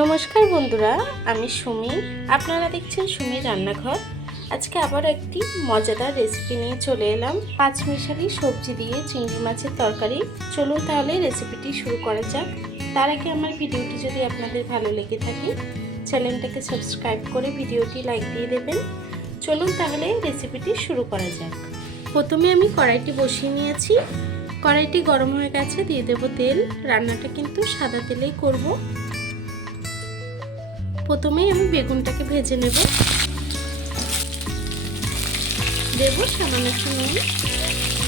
নমস্কার বন্ধুরা, আমি সুমি। আপনারা দেখছেন সুমির রান্নাঘর। আজকে আবার একটি মজাদার রেসিপি নিয়ে চলে এলাম। পাঁচমিশালি সবজি দিয়ে চিংড়ি মাছের তরকারি। চলুন তাহলে রেসিপিটি শুরু করা যাক। তার আগে আমার ভিডিওটি যদি আপনাদের ভালো লেগে থাকে, চ্যানেলটাকে সাবস্ক্রাইব করে ভিডিওটি লাইক দিয়ে দেবেন। চলুন তাহলে রেসিপিটি শুরু করা যাক। প্রথমে আমি কড়াইটি বসিয়ে নিয়েছি। কড়াইটি গরম হয়ে গেছে, দিয়ে দেব তেল। রান্নাটা কিন্তু সাদা তেলেই করব। প্রথমেই আমি বেগুনটাকে ভেজে নেব। দেব সামান্য একটু নুন,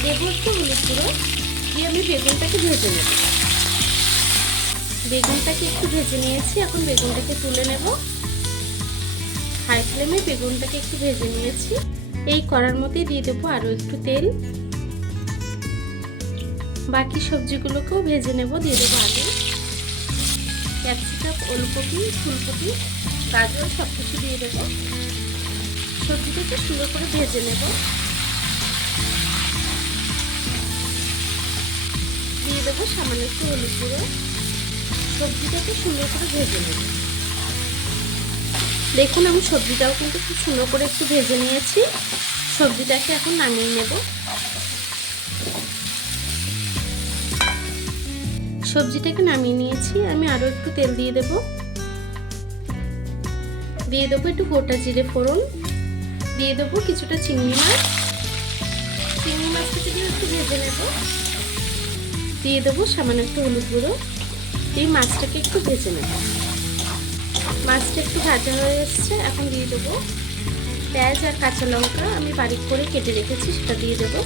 দেব একটু হলুদ গুঁড়ো, দিয়ে আমি বেগুনটাকে ভেজে নেব। বেগুনটাকে একটু ভেজে নিয়েছি, এখন বেগুনটাকে তুলে নেব। হাই ফ্লেমে বেগুনটাকে একটু ভেজে নিয়েছি। এই কড়ার মধ্যে দিয়ে দেবো আরও একটু তেল। বাকি সবজিগুলোকেও ভেজে নেব। দিয়ে দেবো আলু, ক্যাপসিকাম, ওলকপি, ফুলকপি, গাজর সব কিছু দিয়ে দেবো। সবজিটাকে সুন্দর করে ভেজে নেব। দিয়ে দেবো সামান্য একটু হলুদ গুঁড়ো। সবজিটাকে সুন্দর করে ভেজে নেব। দেখুন আমি সবজিটাও কিন্তু খুব সুন্দর করে একটু ভেজে নিয়েছি। সবজিটাকে এখন নামিয়ে নেব। সবজিটাকে নামিয়ে নিয়েছি। আমি আরও একটু তেল দিয়ে দেব। দিয়ে দেবো একটু গোটা জিরে ফোড়ন। দিয়ে দেবো কিছুটা চিংড়ি মাছ। চিংড়ি মাছটাকে দিয়ে একটু ভেজে নেব। দিয়ে দেবো সামান্য একটু হলুদ গুঁড়ো। এই মাছটাকে একটু ভেজে নেব। মাছটা একটু ভাজা হয়ে এসছে, এখন দিয়ে দেবো পেঁয়াজ আর কাঁচা লঙ্কা। আমি বারিক করে কেটে রেখেছি, সেটা দিয়ে দেবো।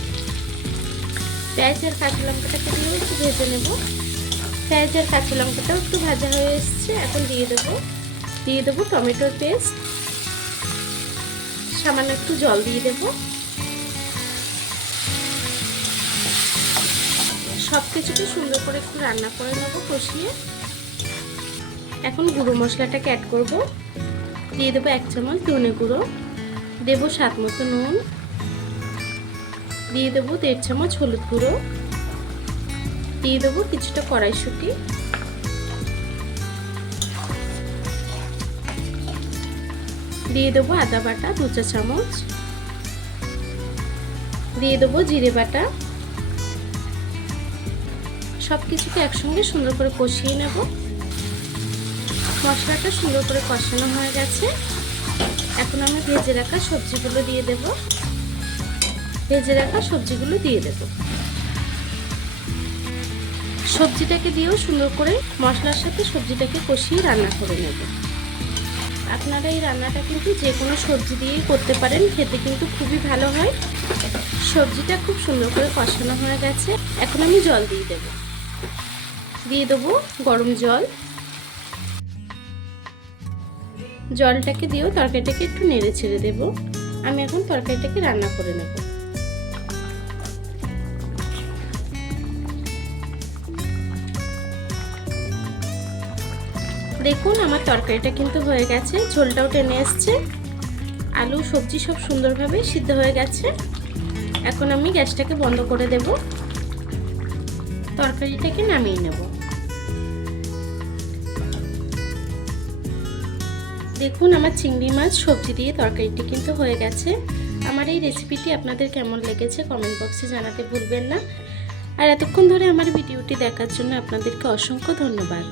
পেঁয়াজ আর কাঁচা লঙ্কাটাকে দিয়েও একটু ভেজে নেব। পেঁয়াজ আর কাঁচা লঙ্কাটাও একটু ভাজা হয়ে এসছে, এখন দিয়ে দেবো টমেটোর পেস্ট। সামান্য একটু জল দিয়ে দেব। সব কিছুকে সুন্দর করে একটু রান্না করে নেব কষিয়ে। এখন গুঁড়ো মশলাটাকে অ্যাড করব। দিয়ে দেবো 1 চামচ ধনে গুঁড়ো, দেবো স্বাদ মতো নুন, দিয়ে দেবো 1.5 চামচ হলুদ গুঁড়ো, দিয়ে দেবো কিছুটা কড়াইশুঁটি, দিয়ে দেবো আদা বাটা 2 চা চামচ, দিয়ে দেবো জিরে বাটা। সব কিছুকে একসঙ্গে সুন্দর করে কষিয়ে নেব। মশলাটা সুন্দর করে কষানো হয়ে গেছে। এখন আমি ভেজে রাখা সবজিগুলো দিয়ে দেব। সবজিটাকে দিয়েও সুন্দর করে মশলার সাথে সবজিটাকে কষিয়ে রান্না করে নেব। আপনারা এই রান্নাটা কিন্তু যে কোনো সবজি দিয়েই করতে পারেন, খেতে কিন্তু খুবই ভালো হয়। সবজিটা খুব সুন্দর করে কষানো হয়ে গেছে। এখন আমি জল দিয়ে দেবো গরম জল। জলটাকে দিয়েও তরকারিটাকে একটু নেড়ে ছেড়ে দেবো। আমি এখন তরকারিটাকে রান্না করে নেব। দেখুন আমার তরকারিটা কিন্তু হয়ে গেছে, ঝোলটাও টেনে এসছে। আলু সবজি সব সুন্দরভাবে সিদ্ধ হয়ে গেছে। এখন আমি গ্যাসটাকে বন্ধ করে দেব। তরকারিটাকে নামিয়ে নেব। দেখুন আমার চিংড়ি মাছ সবজি দিয়ে তরকারিটি কিন্তু হয়ে গেছে। আমার এই রেসিপিটি আপনাদের কেমন লেগেছে কমেন্ট বক্সে জানাতে ভুলবেন না। আর এতক্ষণ ধরে আমার ভিডিওটি দেখার জন্য আপনাদেরকে অসংখ্য ধন্যবাদ।